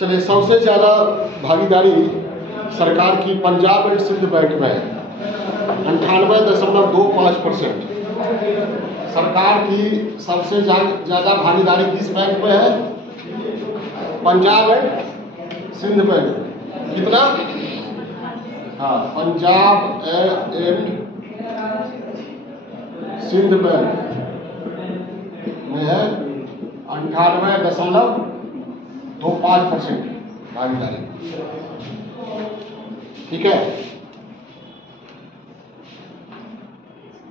चलिए, सबसे ज़्यादा भागीदारी सरकार की पंजाब एंड सिंध बैंक में है, 98.25%। सरकार की सबसे ज़्यादा भागीदारी किस बैंक में है? Punjab and Sind bank. कितना? हाँ, पंजाब एंड सिंध बैंक में है 98.25% भागीदारी। ठीक है,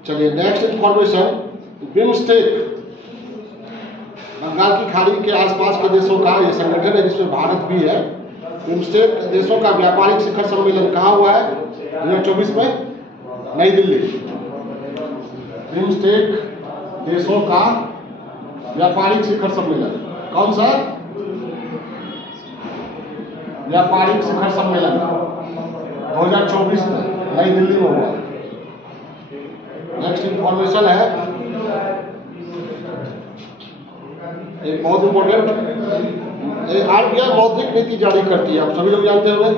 चलिए नेक्स्ट इंफॉर्मेशन। बिम्स्टेक, बंगाल की खाड़ी के आसपास के देशों का ये संगठन है जिसमें भारत भी है। बिम्स्टेक देशों का व्यापारिक शिखर सम्मेलन कहाँ हुआ है 2024 में? नई दिल्ली। बिम्स्टेक देशों का व्यापारिक शिखर सम्मेलन कौन सा? व्यापारिक शिखर सम्मेलन 2024 में नई दिल्ली में हुआ। नेक्स्ट इंफॉर्मेशन है एक बहुत इंपॉर्टेंट, आरबीआई मौद्रिक नीति जारी करती है, आप सभी लोग जानते होंगे।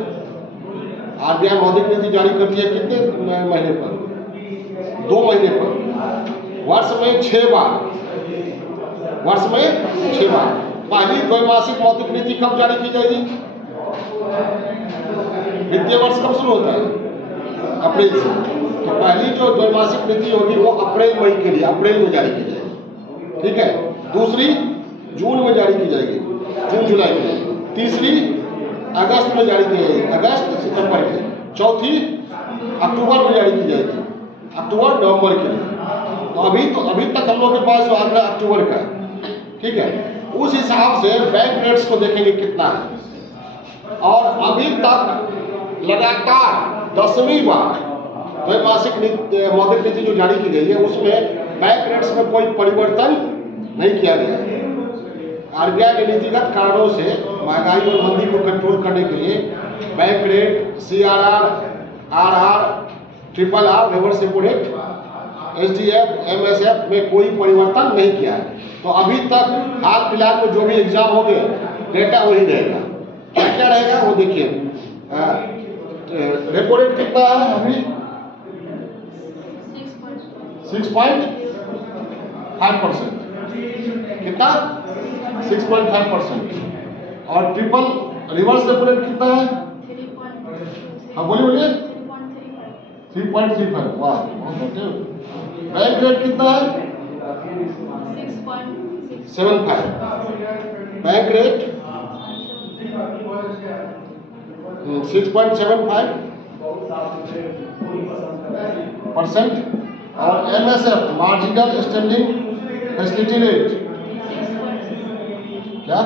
आरबीआई मौद्रिक नीति जारी करती है कितने महीने पर? 2 महीने पर, वर्ष में 6 बार। वर्ष में 6 बार। पहली द्वैमासिक मौद्रिक नीति कब जारी की जाएगी? वित्तीय वर्ष कब शुरू होता है? अप्रैल से। तो पहली जो द्वैमासिक नीति होगी वो अप्रैल मई के लिए अप्रैल में जारी की जाएगी। ठीक है, दूसरी जून में जारी की जाएगी, जून जुलाई में। तीसरी अगस्त में जारी की जाएगी, अगस्त सितंबर के। चौथी अक्टूबर में जारी की जाएगी, अक्टूबर नवंबर के लिए। तो अभी तक हम लोग के पास जो आंकड़ा अक्टूबर का है। ठीक है, उस हिसाब से बैंक रेट्स को देखेंगे कितना है। और अभी तक लगातार 10वीं बार द्वैमासिक मौद्रिक नीति जो जारी की गई है उसमें बैंक रेट्स में कोई परिवर्तन नहीं किया गया है। आरबीआई के नीतिगत कारणों से महंगाई और मंदी को कंट्रोल करने के लिए bank rate, CRR, RR, triple R, reverse repo rate, SDF, MSF में कोई परिवर्तन नहीं किया है। तो अभी तक हाल फिलहाल में जो भी एग्जाम हो गए डेटा वही रहेगा। क्या क्या रहेगा वो देखिए। रेपो रेट कितना है अभी? 6.5%। कितना? 6.5%। और ट्रिपल रिवर्स रेपो रेट कितना है? हाँ बोलिए। 3.35। वाह, बहुत अच्छे। बैंक रेट कितना है? 6.75। Bank rate 6.75%। और MSF marginal standing facility rate क्या?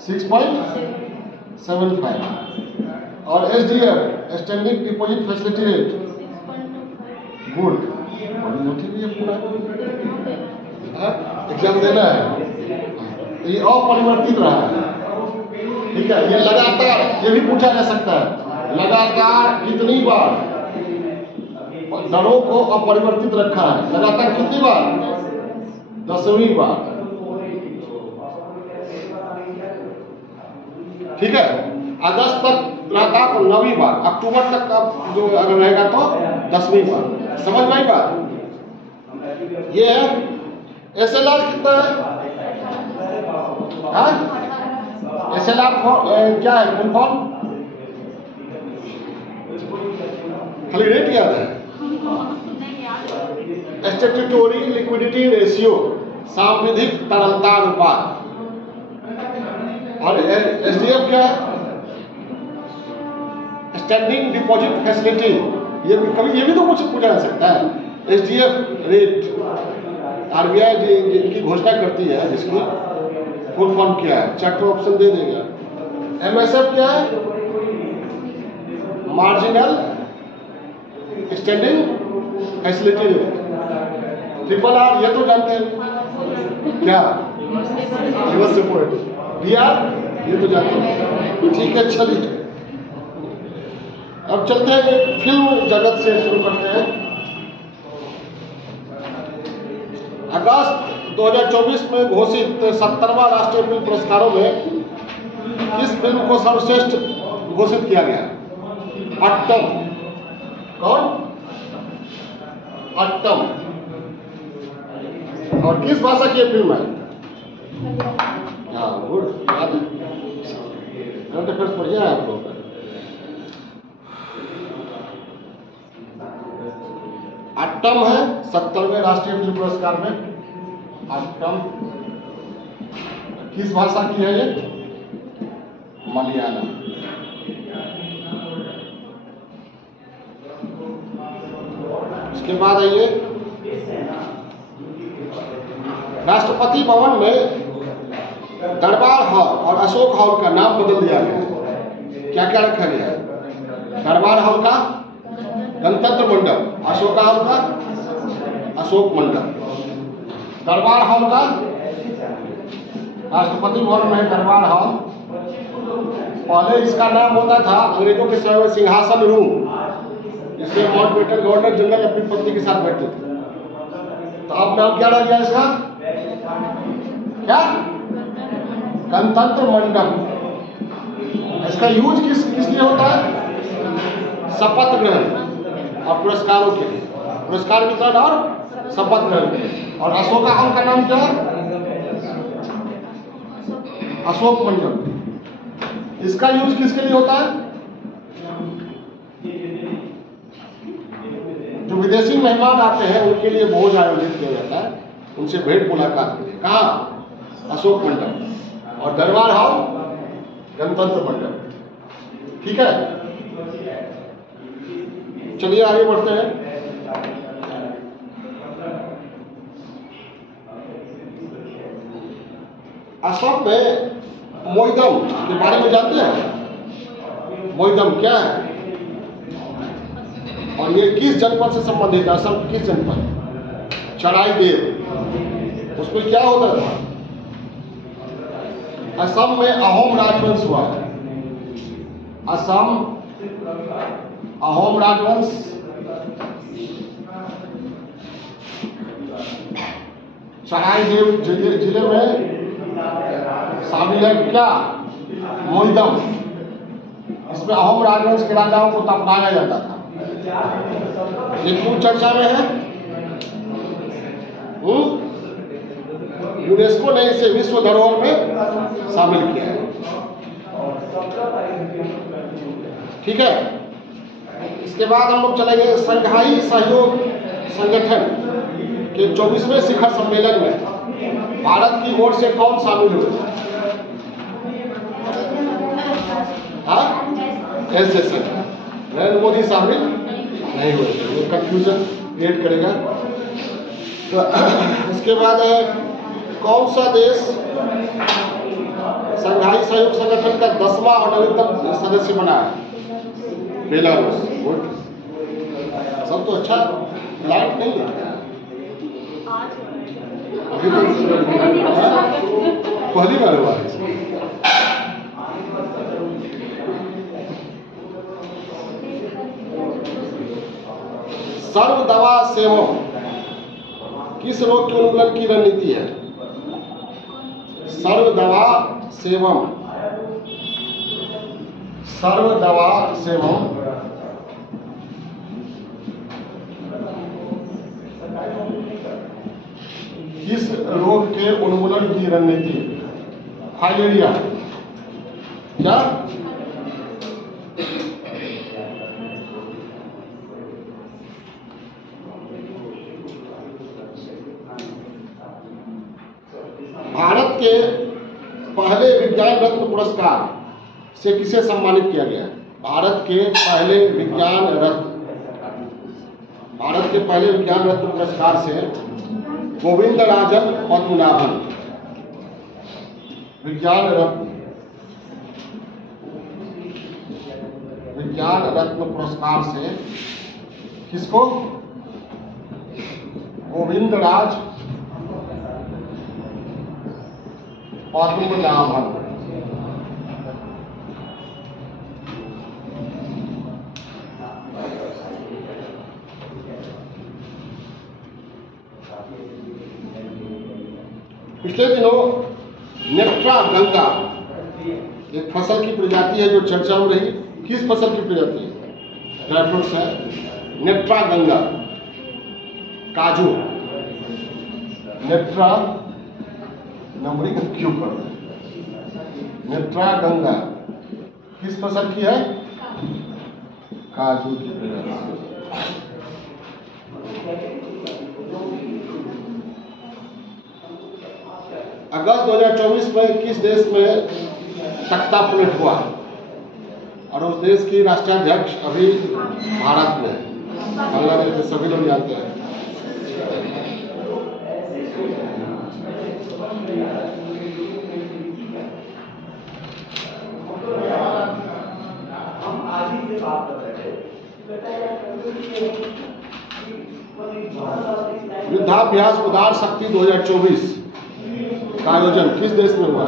6.75। और SDF standing deposit facility rate good, ठीक है। पूरा एग्जाम देना है, ये अपरिवर्तित रहा है। ठीक है, ये लगातार, ये भी पूछा जा सकता है, लगातार कितनी बार दरों को अपरिवर्तित रखा है? लगातार कितनी बार? 10वीं बार। ठीक है, अगस्त तक रहता तो 9वीं बार, अक्टूबर तक अब जो अगर रहेगा तो 10वीं बार। समझ में आई बात? ये है। एसएलआर कितना है? एसएलआर क्या है? फुल फॉर्म खाली रेट याद है? स्टैट्यूटोरी लिक्विडिटी रेशियो, सांविधिक तरलता अनुपात। और एसडीएफ क्या है? Standing deposit facility. ये भी तो कुछ पूछा जा सकता है। एसडीएफ रेट आरबीआई जिनकी घोषणा करती है, जिसकी फुल फॉर्म क्या है? चैप्टर ऑप्शन दे देगा। एमएसएफ क्या है? Marginal standing facility rate. Triple R ये तो जानते हैं क्या? Reverse repo rate. डीआर ये तो जानते हैं। ठीक है, चलिए अब चलते हैं फिल्म जगत से शुरू करते हैं। अगस्त 2024 में घोषित 70वां राष्ट्रीय फिल्म पुरस्कारों में किस फिल्म को सर्वश्रेष्ठ घोषित किया गया? अट्टम। कौन? अट्टम। और किस भाषा की फिल्म है? हाँ, गुड, याद है। करंट अफेयर्स बढ़िया है आप लोगों का। अट्टम है 70वें राष्ट्रीय फिल्म पुरस्कार में। अट्टम किस भाषा की है ये? मलयालम। उसके बाद आइए, राष्ट्रपति भवन में दरबार हॉल और अशोक हॉल का नाम बदल दिया गया। क्या क्या रखा गया? दरबार हॉल का गणतंत्र मंडप, अशोक हॉल का अशोक मंडप। दरबार हॉल का राष्ट्रपति भवन में दरबार हॉल। पहले इसका नाम होता था अंग्रेजों के समय में सिंहासन रूम, इसमें माउंटबेटन गवर्नर जनरल अपनी पत्नी के साथ बैठते थे। तो अब नाम क्या रह गया इसका? क्या? गणतंत्र मंडप। इसका यूज किस लिए होता है? शपथ ग्रहण और पुरस्कारों के लिए, पुरस्कार वितरण और शपथ ग्रहण के लिए। और अशोका हॉल का नाम क्या है? अशोक मंडप। इसका यूज किसके लिए होता है? जो विदेशी मेहमान आते हैं उनके लिए भोज आयोजित किया जाता है, उनसे भेंट मुलाकात के लिए। कहाँ? अशोक मंडप। और दरबार हॉल गणतंत्र मंडप। ठीक है, चलिए आगे बढ़ते हैं। असम में मोइदम के बारे में जानते हैं? मोइदम क्या है और ये किस जनपद से संबंधित है? असम किस जनपद? चराइदेव। उसमें क्या होता था? असम में अहोम राजवंश हुआ है। असम अहोम राजवंश चराइदेव जिले में शामिल है। क्या? मोइदम। इसमें अहोम राजवंश के राजाओं को तपनाया जाता था। ये क्यों चर्चा में है? यूनेस्को ने इसे विश्व धरोहर में शामिल किया है। ठीक है, इसके बाद हम लोग चलेंगे संघाई सहयोग संगठन के 24वें शिखर सम्मेलन में भारत की ओर से कौन शामिल हुए? हाँ, ऐसे नरेंद्र मोदी शामिल नहीं हुए, वो कंफ्यूजन क्रिएट करेगा। तो इसके बाद कौन सा देश संघाई सहयोग संगठन का 10वां और नवीनतम सदस्य बना है? बेलारूस। गुड, सब तो अच्छा। लाइट नहीं है अभी तो, पहली बार हुआ है। सर्व दवा सेवम किस रोग के उन्मूलन की रणनीति है? सर्व दवा सेवम, सर्व दवा सेवम किस रोग के उन्मूलन की रणनीति? फाइलेरिया। क्या? भारत के पहले विज्ञान रत्न पुरस्कार से किसे सम्मानित किया गया? भारत के पहले विज्ञान रत्न पुरस्कार से गोविंदराजन पद्मनाभन विज्ञान रत्न पुरस्कार से किसको? गोविंदराज पद्मनाभन। पिछले दिनों नेत्रा गंगा एक फसल की प्रजाति है जो चर्चा में रही। किस फसल की प्रजाति है? ड्राई फ्रूट्स है, नेट्रा गंगा, काजू, नेट्रा नंबरिंग क्यों कर रहे हैं? नेट्रा गंगा किस फसल की है? काजू की प्रजाति। अगस्त 2024 में किस देश में तख्ता पलट हुआ और उस देश की राष्ट्राध्यक्ष अभी भारत में है? बांग्लादेश में सभी लोग जानते हैं। युद्धाभ्यास उदार शक्ति 2024 का आयोजन किस देश में हुआ?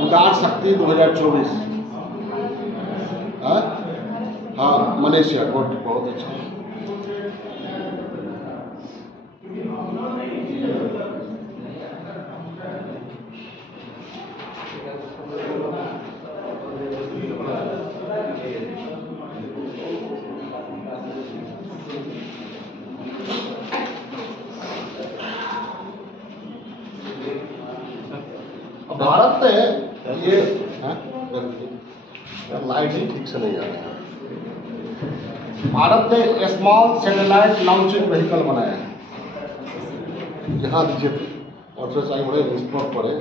उदार शक्ति 2024। हाँ, मलेशिया। बहुत अच्छा। भारत ने ये लाइट ही ठीक से नहीं आ रहा है। भारत ने स्मॉल सैटेलाइट लॉन्चिंग व्हीकल बनाया है। यहाँ दीजिए और फिर चाहिए बड़े रिस्पॉन्स पड़े।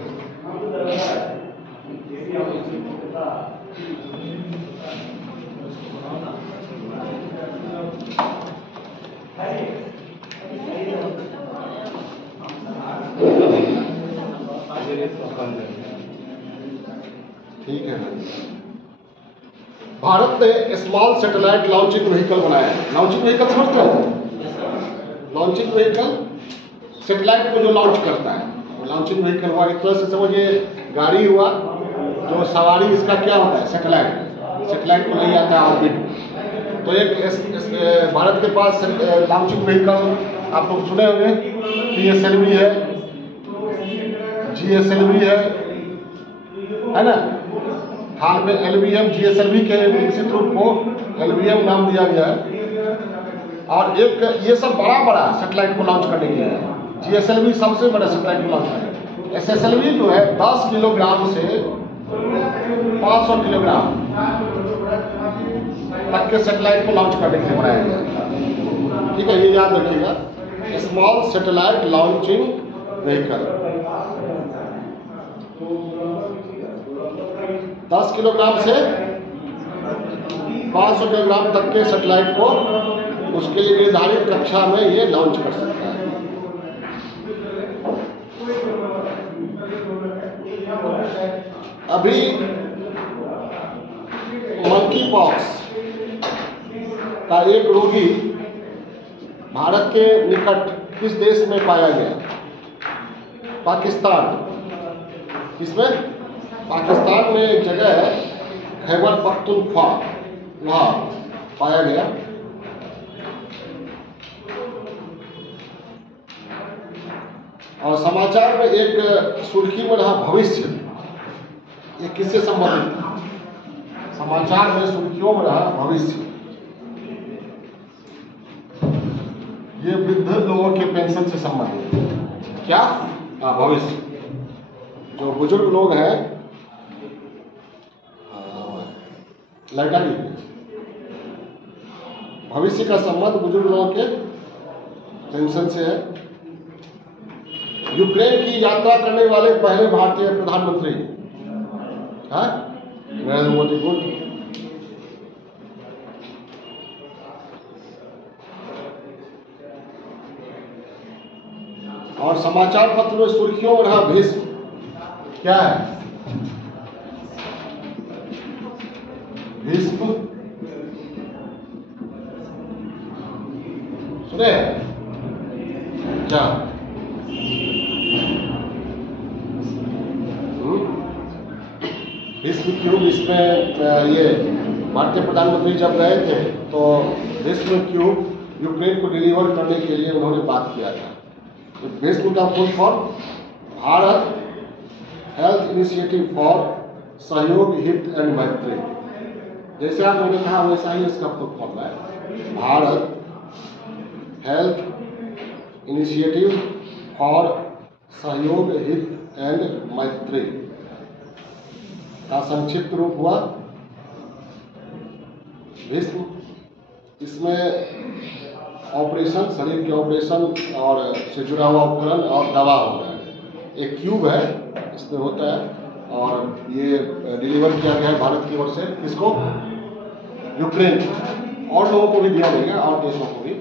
ठीक है। भारत ने स्मॉल सैटेलाइट लॉन्चिंग व्हीकल बनाया है। लॉन्चिंग व्हीकल समझते हैं? लॉन्चिंग व्हीकल सैटेलाइट को जो लॉन्च करता है वो लॉन्चिंग व्हीकल हुआ। एक तरह से समझिए गाड़ी हुआ, जो सवारी इसका क्या होता है? सैटेलाइट। सैटेलाइट को नहीं आता है ऑर्बिट। तो एक भारत के पास लॉन्चिंग व्हीकल आप लोग सुने होंगे, PSLV है, GSLV है ना? हाल में LVM GSLV के विकसित रूप को LVM नाम दिया गया है। और एक ये सब बड़ा सैटेलाइट को लॉन्च करने के लिए है। GSLV सबसे बड़ा सैटेलाइट को लॉन्च करेगा। SSLV जो है 10 किलोग्राम से 500 किलोग्राम तक के सैटेलाइट को लॉन्च करने के लिए बनाया गया। ठीक है, ये याद रखिएगा, small satellite launching vehicle. 10 kilogram से 500 किलोग्राम तक के सैटेलाइट को उसके लिए निर्धारित कक्षा में ये लॉन्च कर सकता है। अभी मंकी पॉक्स का एक रोगी भारत के निकट किस देश में पाया गया? पाकिस्तान। किसमें? पाकिस्तान में एक जगह है खैबर पख्तूनख्वा, वहाँ पाया गया। और समाचार में एक सुर्खी में रहा भविष्य। ये किससे संबंधित है? समाचार में सुर्खियों में रहा भविष्य। ये वृद्ध लोगों के पेंशन से संबंधित है। क्या? भविष्य। जो बुजुर्ग लोग हैं, लाइटा दी, भविष्य का संबंध बुजुर्ग लोगों के पेंशन से है। यूक्रेन की यात्रा करने वाले पहले भारतीय प्रधानमंत्री नरेंद्र मोदी। गुड। और समाचार पत्र में सुर्खियों में रहा भीष्म। क्या है? भीष्म सुने क्या? भीष्म क्यूब, इसमें ये भारतीय प्रधानमंत्री जब गए थे तो भीष्म क्यूब यूक्रेन को डिलीवर करने के लिए उन्होंने बात किया था। तो भीष्म का full form Bharat health initiative for सहयोग, हित एंड मैत्री। जैसे आपने कहा वैसा ही इसका फुल फॉर्म है। भारत हेल्थ इनिशिएटिव फॉर सहयोग, हित एंड मैत्री का संक्षिप्त रूप हुआ विश्व। इसमें ऑपरेशन, शरीर के ऑपरेशन और से जुड़ा हुआ उपकरण और दवा होता है। एक क्यूब है इसमें होता है, और ये डिलीवर किया गया है भारत की ओर से। किसको? यूक्रेन। और लोगों को भी दिया जाएगा, और देशों को भी।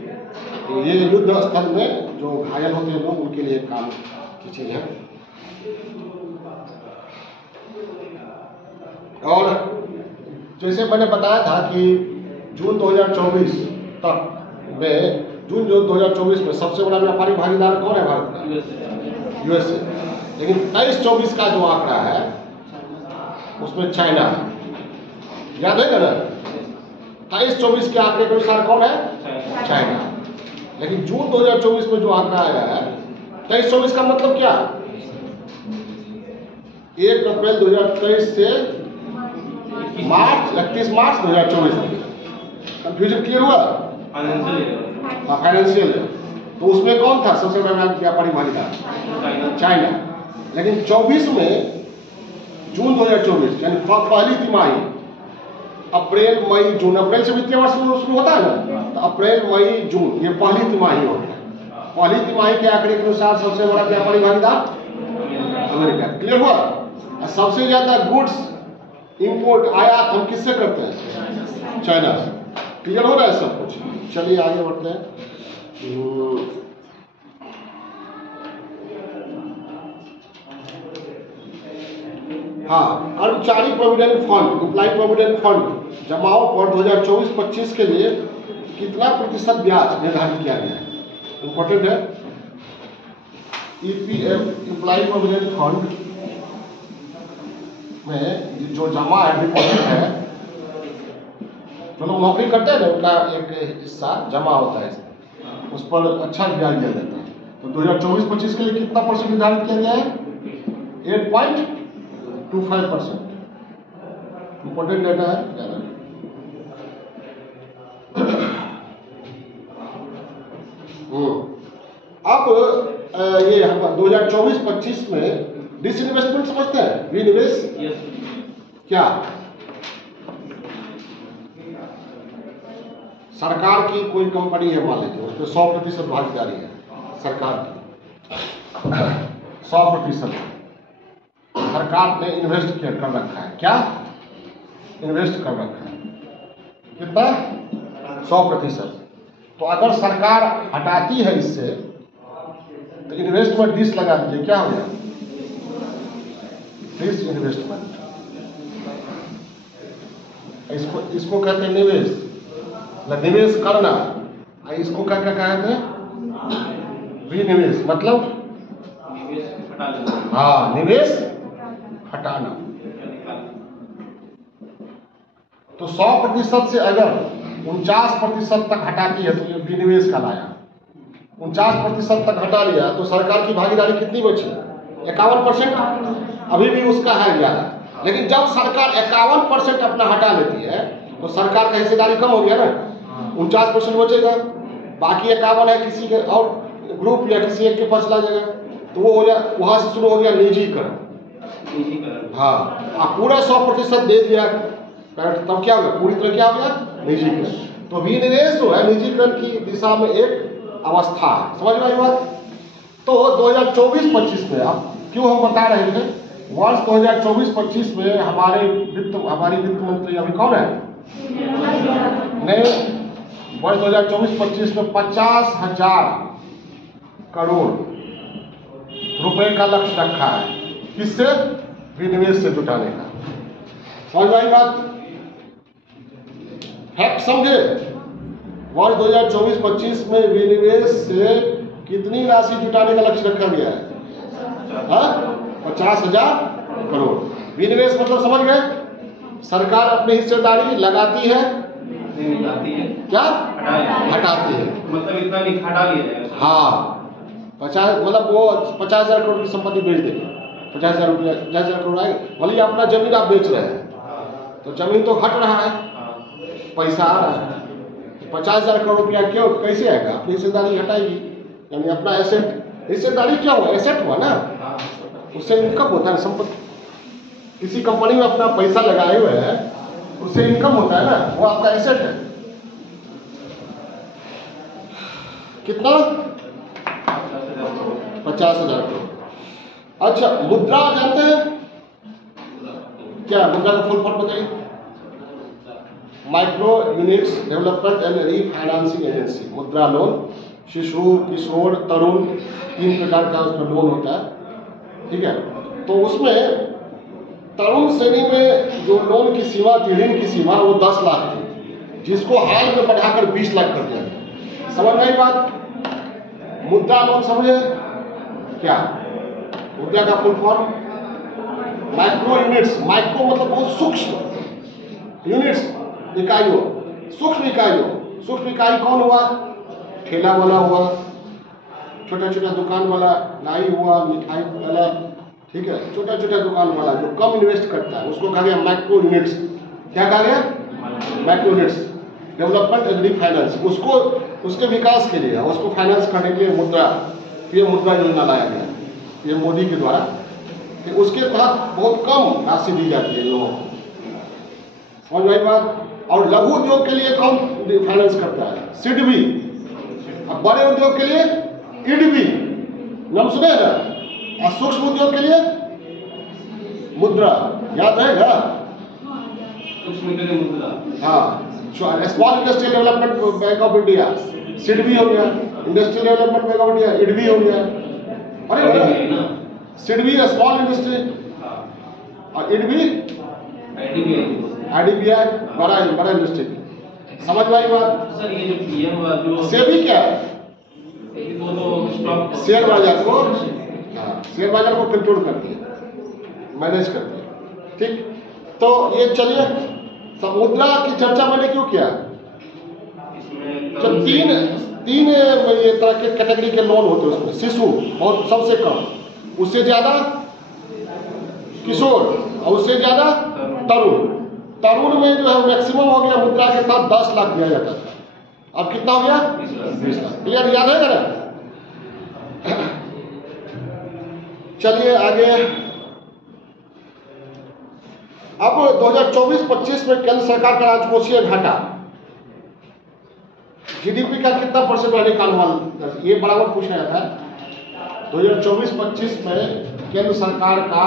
तो ये युद्ध स्थल में जो घायल होते हैं लोग, उनके लिए काम की चीज है। और जैसे मैंने बताया था कि जून 2024 तक में, जून 2024 में सबसे बड़ा व्यापारिक भागीदार कौन है भारत का? यूएसए। लेकिन 23-24 का जो आंकड़ा है उसमें चाइना है। याद है ना? 23-24 के आंकड़े के अनुसार कौन है? चाइना। लेकिन जून 2024 में जो आंकड़ा आया है, 23-24 का मतलब क्या? 1 अप्रैल 2023 से 31 मार्च 2024 तक। कंफ्यूजन क्लियर हुआ? फाइनेंशियल है। तो उसमें कौन था सबसे बड़ा व्यापारिक भागीदार? चाइना। लेकिन 24 में, जून 2024 यानी पहली तिमाही, अप्रैल मई जून, अप्रैल से वित्तीय वर्ष शुरू होता है ना, तो अप्रैल मई जून ये पहली तिमाही होती है। पहली तिमाही के आंकड़े के अनुसार सबसे बड़ा व्यापारिक भागीदार अमेरिका। क्लियर हुआ? और सबसे ज्यादा गुड्स इंपोर्ट आयात हम किससे करते हैं? चाइना से। क्लियर हो रहा है सब कुछ? चलिए आगे बढ़ते हैं। हाँ, कर्मचारी provident fund, employ provident fund जमाओं पर 2024-25 के लिए कितना प्रतिशत ब्याज निर्धारित किया गया है? इंपॉर्टेंट है। ईपीएफ, एम्प्लॉय प्रोविडेंट फंड में जो जमा है, डिपॉजिट है, जो लोग नौकरी करते हैं ना, उनका एक हिस्सा जमा होता है, उस पर अच्छा ब्याज दिया जाता है। तो 2024-25 के लिए कितना परसेंट निर्धारित किया गया है? 8.25%। इंपॉर्टेंट डेटा है, ध्यान अब ये 2024-25 में डिसइन्वेस्टमेंट समझते हैं? विनिवेश। क्या? सरकार की कोई कंपनी है, मान लीजिए उसमें 100% भागीदारी है सरकार की, 100% सरकार ने इन्वेस्ट कर रखा है। क्या इन्वेस्ट कर रखा है? कितना? 100%। तो अगर सरकार हटाती है इससे, तो इन्वेस्टमेंट डिस लगा दीजिए, क्या हो गया? Disinvestment. इसको कहते हैं निवेश, निवेश करना। इसको क्या क्या कहते हैं? विनिवेश। मतलब हाँ, निवेश हटाना। तो 100% से अगर 49% तक हटाती है तो ये विनिवेश कहलाया। 49% तक हटा लिया तो सरकार की भागीदारी कितनी बची? 51%। अभी भी उसका है ज्यादा। लेकिन जब सरकार 51% अपना हटा लेती है तो सरकार का हिस्सेदारी कम हो गया ना, 49% बचेगा। बाकी 51 है किसी के और ग्रुप या किसी एक के पास ला जाएगा, तो वो हो गया, वहां से शुरू हो गया निजीकरण। हाँ, आप पूरा 100% दे दिया तब क्या होगा? पूरी तरह क्या हो गया? निजीकरण। तो विनिवेश जो है निजीकरण की दिशा में एक अवस्था है। समझ में आई बात? तो 2024-25 में अब क्यों हम बता रहे थे, वर्ष 2024-25 में हमारी वित्त मंत्री अभी कौन है? नहीं, वर्ष 2024-25 में 50,000 करोड़ रुपए का लक्ष्य रखा है। किससे? विनिवेश से जुटाने का। समझ आई बात? फैक्ट समझे? वर्ष 2024-25 में विनिवेश से कितनी राशि जुटाने का लक्ष्य रखा गया है? 50,000 करोड़। विनिवेश मतलब समझ गए? सरकार अपनी हिस्सेदारी लगाती है, क्या हटाती है? मतलब इतना नहीं हटा लिया है। हाँ, 50 मतलब वो 50,000 करोड़ की संपत्ति बेच देगी, 50,000 रुपया 50,000 करोड़ आएगा। भले अपना जमीन आप बेच रहे हैं तो जमीन तो हट रहा है, पैसा आ रहा है। 50,000 करोड़ रुपया क्यों कैसे आएगा? अपनी हिस्सेदारी हटाएगी, यानी अपना एसेट, हिस्सेदारी क्या हुआ? एसेट हुआ ना, उससे इनकम होता है संपत्ति। किसी कंपनी में अपना पैसा लगाए हुए हैं, उससे इनकम होता है ना, वो आपका एसेट है। कितना? 50,000 करोड़। अच्छा, मुद्रा जानते हैं क्या? मुद्रा का फुल फॉर्म बताइए। Micro units development and refinancing agency. मुद्रा लोन, शिशु, किशोर, तरुण, 3 प्रकार का उसमें लोन होता है, ठीक है। तो उसमें तरुण श्रेणी में जो लोन की सीमा थी, ऋण की सीमा, वो 10 लाख थी, जिसको हाल में बढ़ाकर 20 लाख कर दिया। समझ में आई बात? मुद्रा लोन समझे क्या? मुद्रा का full form micro units. Micro मतलब बहुत सूक्ष्म, यूनिट्स इकाइयों, सूक्ष्म इकाइयों। सूक्ष्म इकाई कौन हुआ? ठेला वाला हुआ, छोटा छोटा दुकान वाला, नाई हुआ, मिठाई वाला, ठीक है, छोटा छोटा दुकान वाला जो कम इन्वेस्ट करता है, उसको कहा गया माइक्रो यूनिट्स। क्या कहा गया? Micro units development and refinance. उसको उसके विकास के लिए, उसको फाइनेंस करने के लिए मुद्रा, ये मुद्रा योजना लाया गया, ये मोदी के द्वारा, कि उसके तहत बहुत कम राशि दी जाती है लोगों को। समझ में आई बात? और लघु उद्योग के लिए कौन फाइनेंस करता है? सिडबी। अब बड़े उद्योग के लिए इडबी, नाम सुने ना। और सूक्ष्म उद्योग के लिए मुद्रा, याद रहेगा? सूक्ष्म के लिए मुद्रा, हाँ। Small industrial development bank of India, SIDBI हो गया। Industrial development bank of India, IDBI हो गया। अरे सिडबी स्मॉल इंडस्ट्री, और इडबी आईडीबीआई बड़ा इंडस्ट्री। समझ में आई बात? सर ये जो पीएम जो सेबी क्या है? शेयर बाजार को, हाँ, शेयर बाजार को कंट्रोल करती है, मैनेज करती है, ठीक। तो ये चलिए, मुद्रा की चर्चा मैंने क्यों किया? जब तीन ये तरह के कैटेगरी के लोन होते हैं उसमें, शिशु और सबसे कम, उससे ज्यादा किशोर, और उससे ज्यादा तरुण। तरुण में जो है मैक्सिमम हो गया मुद्रा के तहत 10 लाख दिया जाता था, अब कितना हो गया? 20 लाख। क्लियर, याद है ना? चलिए आगे। अब 2024-25 में केंद्र सरकार का राजकोषीय घाटा जीडीपी का कितना % रहने का अनुमान? ये बराबर पूछा जाता है। 2024-25 में केंद्र सरकार का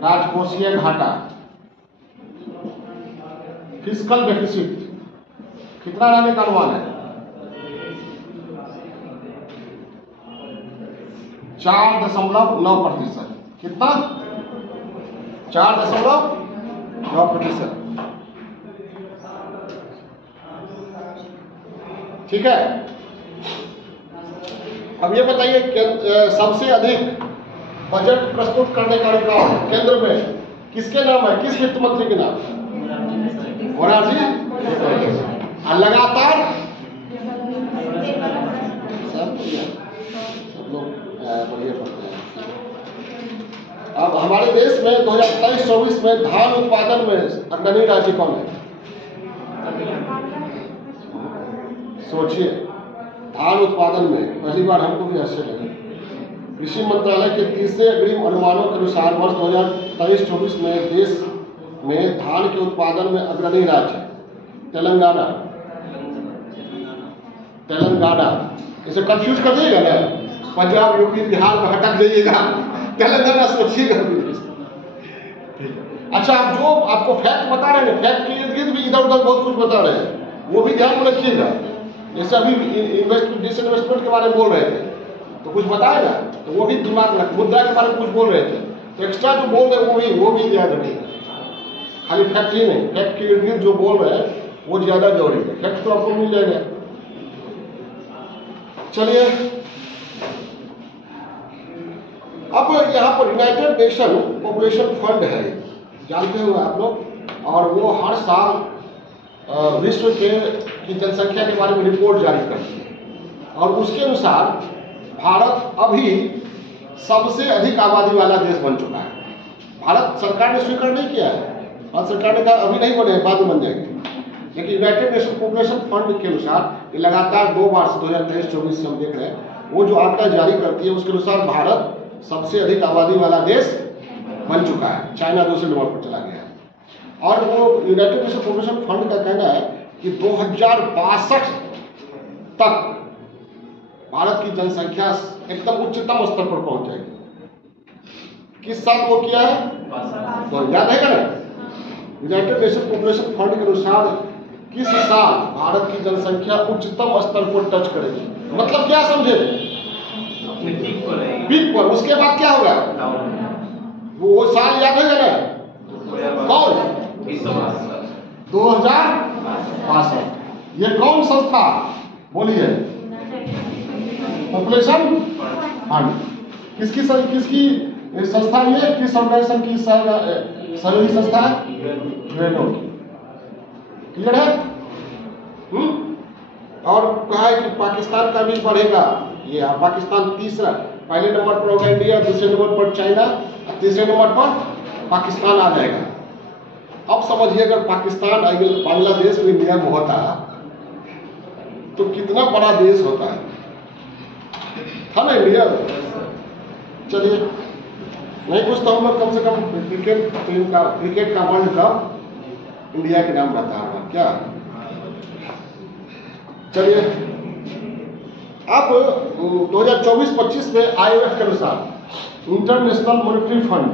राजकोषीय घाटा, फिस्कल डेफिसिट, कितना रहने का अनुमान है? 4.9%। कितना? 4.9%। ठीक है। अब ये बताइए सबसे अधिक बजट प्रस्तुत करने का रिकॉर्ड केंद्र में किसके नाम है? किस वित्त मंत्री के नाम? मोरारजी। लगातार सब लोग बढ़िया पढ़ते हैं। अब हमारे देश में 2023-24 में धान उत्पादन में अग्रणी राज्य कौन है? सोचिए, धान उत्पादन में पहली बार हमको भी आश्चर्य लगा। कृषि मंत्रालय के तीसरे अग्रिम अनुमानों के अनुसार वर्ष 2023-24 में देश में धान के उत्पादन में अग्रणी राज्य तेलंगाना। इसे कंफ्यूज कर दिएगा ना, पंजाब, यूपी, बिहार में हटक जाइएगा, तेलंगाना सोचिएगा। अच्छा, आप जो आपको फैक्ट बता रहे हैं, फैक्ट के इर्द गिर्द भी इधर उधर बहुत कुछ बता रहे हैं, वो भी ध्यान में रखिएगा। जैसे अभी डिसइन्वेस्टमेंट के बारे में बोल रहे थे तो कुछ बताएगा, तो वो भी दिमाग में रख। मुद्रा के बारे में कुछ बोल रहे थे तो एक्स्ट्रा जो बोल रहे हैं वो भी याद रखिएगा। खाली फैक्ट ही नहीं, फैक्ट के इर्द गिर्द जो बोल रहे हैं वो ज्यादा जरूरी है। फैक्ट तो आपको मिल जाएगा। चलिए, अब यहाँ पर यूनाइटेड नेशन पॉपुलेशन फंड है, जानते हो आप लोग, और वो हर साल विश्व की जनसंख्या के बारे में रिपोर्ट जारी करती है, और उसके अनुसार भारत अभी सबसे अधिक आबादी वाला देश बन चुका है। भारत सरकार ने स्वीकार नहीं किया है, भारत सरकार ने कहा अभी नहीं बने, बाद में बन जाएंगे। लेकिन यूनाइटेड नेशन पॉपुलेशन फंड के अनुसार ये लगातार 2 बार से 2023-24 से हम देख रहे हैं, वो जो आंकड़ा जारी करती है उसके अनुसार भारत सबसे अधिक आबादी वाला देश बन चुका है। चाइना दूसरे नंबर पर चला गया है। और वो यूनाइटेड नेशन पॉपुलेशन फंड का कहना है कि 2062 तक भारत की जनसंख्या एकदम उच्चतम स्तर पर पहुंच जाएगी। किस साल वो किया है तो याद है ना? यूनाइटेड नेशन पॉपुलेशन फंड के अनुसार किस साल भारत की जनसंख्या उच्चतम स्तर पर टच करेगी, मतलब क्या समझे, पीक पर। उसके बाद क्या होगा, वो साल याद है ना? कौन? 2062। ये कौन संस्था बोलिए? Population fund. किसकी संस्था ये, किस ऑर्गेनाइजेशन की सहयोगी संस्था है? यूएनओ। क्लियर है? और कहा है कि पाकिस्तान का भी बढ़ेगा। ये पाकिस्तान तीसरा, पहले नंबर पर होगा इंडिया, दूसरे नंबर पर चाइना, तीसरे नंबर पर पाकिस्तान आ जाएगा। अब समझिए अगर पाकिस्तान बांग्लादेश में इंडिया में होता तो कितना बड़ा देश होता है, था ना इंडिया। चलिए नहीं कुछ तो हम लोग कम से कम क्रिकेट का वर्ल्ड कप इंडिया के नाम रहता है क्या। चलिए अब 2024-25 में IMF के अनुसार इंटरनेशनल मॉनेटरी फंड,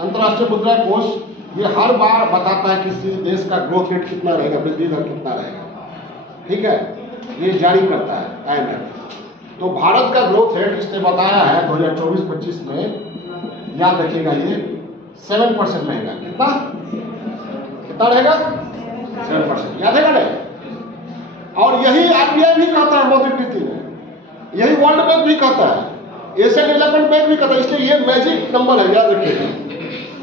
अंतर्राष्ट्रीय मुद्रा कोष, ये हर बार बताता है किसी देश का ग्रोथ रेट कितना रहेगा, वृद्धि दर कितना रहेगा, ठीक है, ये जारी करता है IMF। तो भारत का ग्रोथ रेट इसने बताया है 2024-25 में, याद रखिएगा, ये 7% रहेगा। कितना रहेगा? 7%, याद है ना? और यही RBI भी कहता है मौद्रिक नीति में, यही वर्ल्ड बैंक भी कहता है, एशियन डेवलपमेंट बैंक भी कहता है। इसलिए ये मैजिक नंबर है, याद रखिएगा।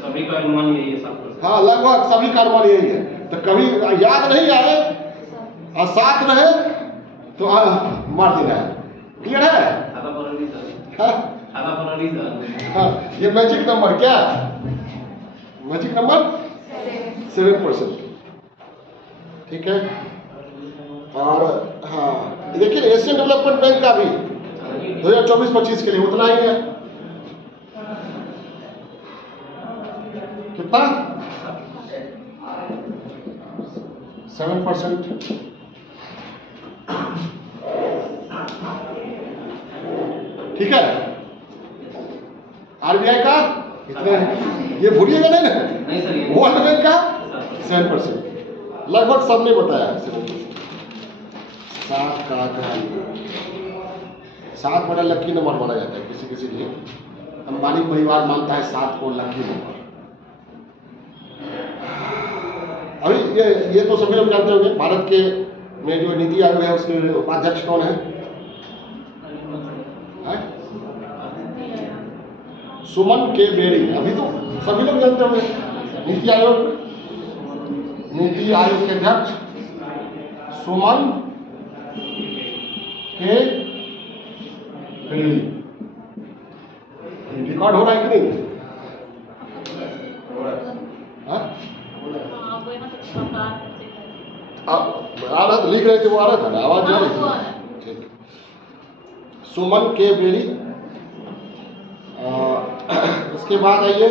सभी का अनुमान यही है, हाँ लगभग सभी का अनुमान यही है। तो कभी याद नहीं आए और साथ रहे तो मार देना है। क्लियर है? हाँ, ये मैजिक नंबर क्या? मैजिक नंबर 7%, ठीक है। और हाँ देखिए एशियन डेवलपमेंट बैंक का भी 2024-25 के लिए उतना ही है। कितना? 7%। ठीक है। RBI का कितना है ये भूलिएगा नहीं ना? नहीं सर, ये वर्ल्ड बैंक का 7%, लगभग सबने बताया 7%। 7 का 7 बड़ा लकी नंबर माना जाता है किसी किसी लिए। अंबानी परिवार मानता है 7 को लकी नंबर। अभी ये तो सभी लोग जानते होंगे, भारत के में जो नीति आयोग है उसके उपाध्यक्ष कौन है? सुमन के बेरी। अभी तो सभी लोग जानते होंगे, नीति आयोग के अध्यक्ष सुमन के बेरी। रिकॉर्ड हो रहा है कि नहीं? आ रहा तो लिख रहे थे, वो आ रहा था ना, आवाज जा रही थी। ठीक, सुमन के बेरी। उसके बाद आइए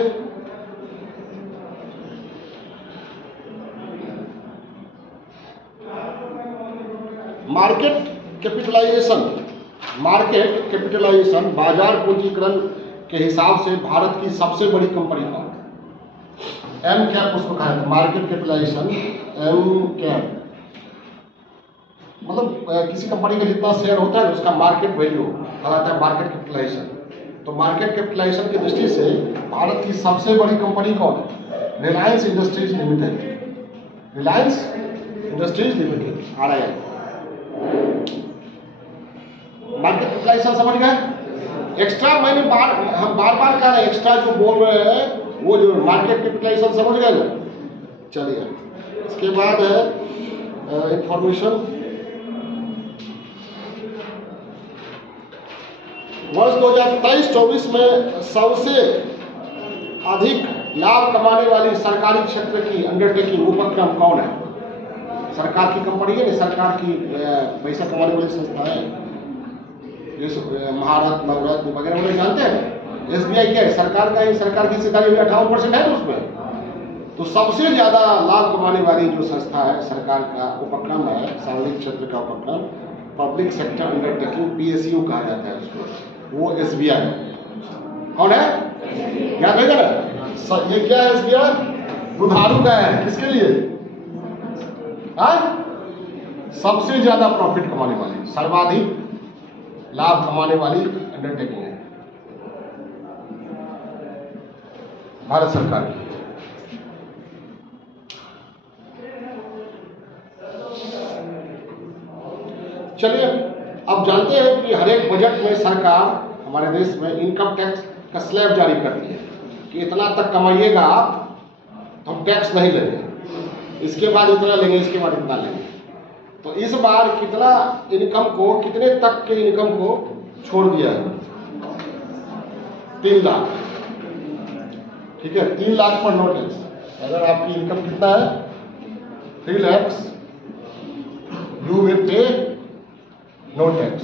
मार्केट कैपिटलाइजेशन बाजार पूंजीकरण के हिसाब से भारत की सबसे बड़ी कंपनी कौन? एम कैप उसको कहा है, मार्केट कैपिटलाइजेशन एम कैप, मतलब किसी कंपनी का जितना शेयर होता है उसका मार्केट वैल्यू कहलाता है मार्केट कैपिटलाइजेशन। तो मार्केट कैपिटलाइजेशन की दृष्टि से भारत की सबसे बड़ी कंपनी कौन है? Reliance Industries Limited. Reliance Industries Limited, RIL। Market capitalisation समझ गए? एक्स्ट्रा मैंने हम बार बार कह रहे हैं, एक्स्ट्रा जो बोल रहे हैं वो जो मार्केट कैपिटलाइजेशन समझ गए ना। चलिए इसके बाद है इंफॉर्मेशन। वर्ष 2023-24 में सबसे अधिक लाभ कमाने वाली सरकारी क्षेत्र की अंडरटेकिंग उपक्रम कौन है? सरकार की कंपनी है, सरकार की पैसा कमाने वाली संस्था है, ये महारत्न नवरत्न वगैरह वगैरह जानते हैं। SBI क्या है? सरकार का ही, सरकार की हिस्सेदारी 58% है उसमें। तो सबसे ज्यादा लाभ कमाने वाली जो संस्था है, सरकार का उपक्रम है, सार्वजनिक क्षेत्र का उपक्रम, पब्लिक सेक्टर अंडरटेकिंग, PSU कहा जाता है उसको, वो SBI है। कौन है? याद रहेगा ना? ये क्या है? SBI दुधारू गाय है। किसके लिए? सबसे ज्यादा प्रॉफिट कमाने वाली, सर्वाधिक लाभ कमाने वाली अंडरटेकिंग है भारत सरकार की। चलिए, अब जानते हैं कि हर एक बजट में सरकार हमारे देश में इनकम टैक्स का स्लैब जारी करती है कि इतना तक कमाइएगा आप तो हम टैक्स नहीं लेंगे, इसके बाद इतना लेंगे, इसके बाद इतना लेंगे। तो इस बार कितना इनकम को, कितने तक के इनकम को छोड़ दिया है? 3 लाख। ठीक है, 3 लाख पर नो टैक्स। अगर आपकी इनकम कितना है? 3 lakhs, you will pay no tax.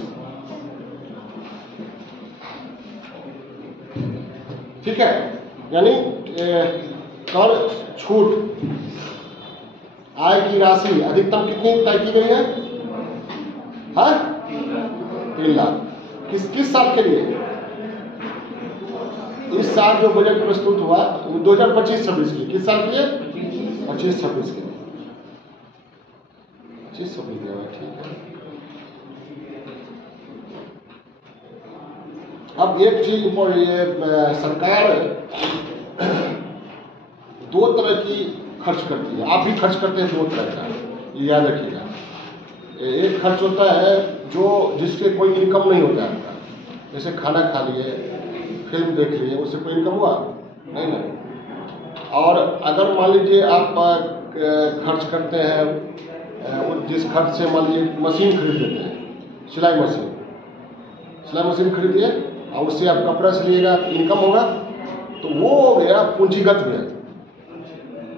ठीक है, यानी कर छूट, आय की राशि अधिकतम कितनी तय की गई है? 3 लाख। किस साल के लिए? इस साल जो बजट प्रस्तुत हुआ 2025-26 की, किस साल के लिए? 25-26 के लिए। 25-26 के लिए, ठीक है। अब एक चीज ये सरकार 2 तरह की खर्च करती है, आप भी खर्च करते हैं 2 तरह का, ये याद रखिएगा। एक खर्च होता है जो जिससे कोई इनकम नहीं होता है, जैसे खाना खा लिए, फिल्म देख लिए, उससे कोई इनकम हुआ नहीं ना। और अगर मान लीजिए आप खर्च करते हैं, जिस खर्च से मान लीजिए मशीन खरीद लेते हैं, सिलाई मशीन खरीदिए और उससे आप कपड़ा सिलिएगा, इनकम होगा, तो वो हो गया पूंजीगत व्यय।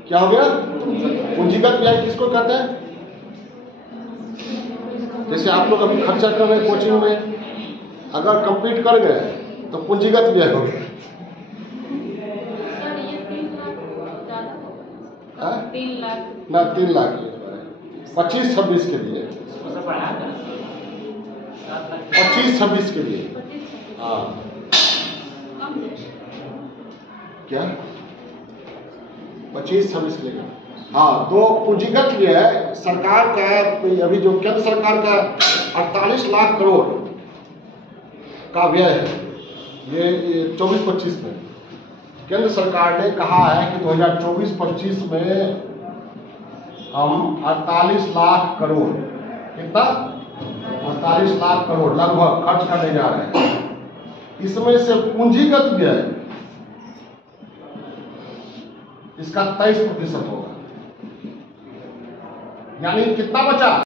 क्या हो गया? पूंजीगत व्यय किसको कहते हैं? जैसे आप लोग अभी खर्चा कर रहे हैं कोचिंग में, अगर कंप्लीट कर गए तो पूंजीगत व्यय हो गया। 3 लाख ना 3 लाख 25-26 के लिए, 25-26 के लिए। हाँ, क्या 25-26 लेगा? हाँ, तो पूंजीगत व्यय सरकार का अभी जो केंद्र सरकार का 48 लाख करोड़ का व्यय है, ये 24-25 में केंद्र सरकार ने कहा है कि 2024-25 में हम 48 लाख करोड़, कितना? 48 लाख करोड़ लगभग खर्च करने जा रहे हैं। इसमें से पूंजीगत व्यय इसका 23% होगा, यानी कितना बचा?